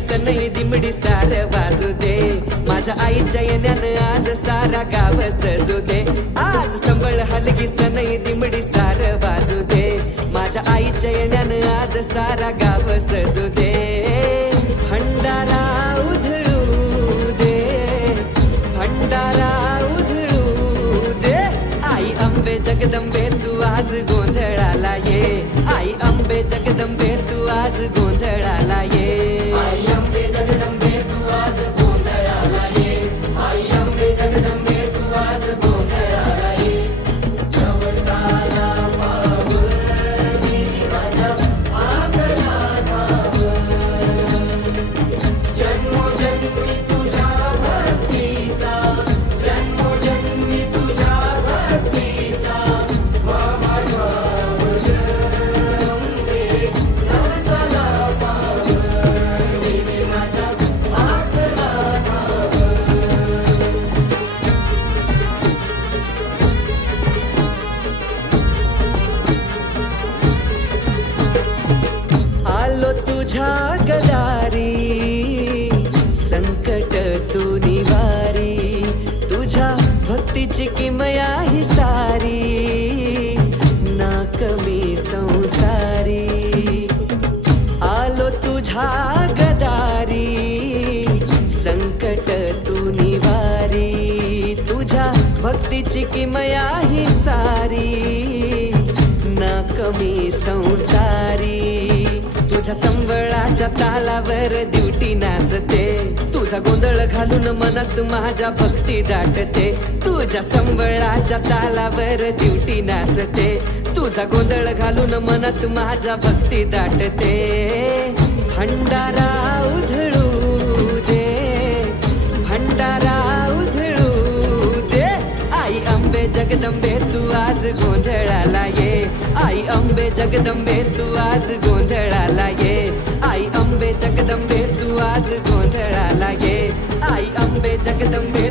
सनई दिमडी सार वाजू दे, माझ्या आईच्या येण्यानं आज सारा गाव सजू दे. आज संबळ हलगी सनई दिमडी सार वाजू दे, माझ्या आईच्या येण्यानं आज सारा गाव सजू दे. भंडारा उधळू दे, भंडारा उधळू दे. आई अंबे जगदंबे तू आज गोंधळाला ये, आई अंबे जगदंबे तू आज गोंधळाला ये. आई अंबे जगदंबे तू आज गोंधळाला ये, आई अंबे जगदंबे तू आज गोंधळाला ये. नवसाला पावन देवी माझ्या आकला धावन, जन्मोजन्मी तुझ्या भक्तीचा, जन्मोजन्मी तुझ्या भक्तीचा माझ्या अंबे. नवसाला पावन देवी माझ्या आकला धावन. आलो तुझ्या गदारी, संकट तू निवारी, तुझ्या भक्तीची किमया ही सारी, ना कमी संसारी. आलो तुझ्या गदारी, संकट तू निवारी, तुझ्या भक्तीची किमया ही सारी, ना कमी संसारी. तुझ्या संबळाच्या तालावर दिवटी नाचते, तुझा गोंधळ घालून मनात माझ्या भक्ती दाटते. तुझ्या संबळाच्या तालावर दिवटी नाचते, तुझा गोंधळ घालून मनात माझ्या भक्ती दाटते. भंडारा उधळू दे, भंडारा उधळू दे. आई अंबे जगदंबे तू आज गोंधळाला ये, आई अंबे जगदंबे तू आज गोंधळाला ये, आई अंबे जगदंबे तू आज गोंधळाला ये, आई अंबे जगदंबे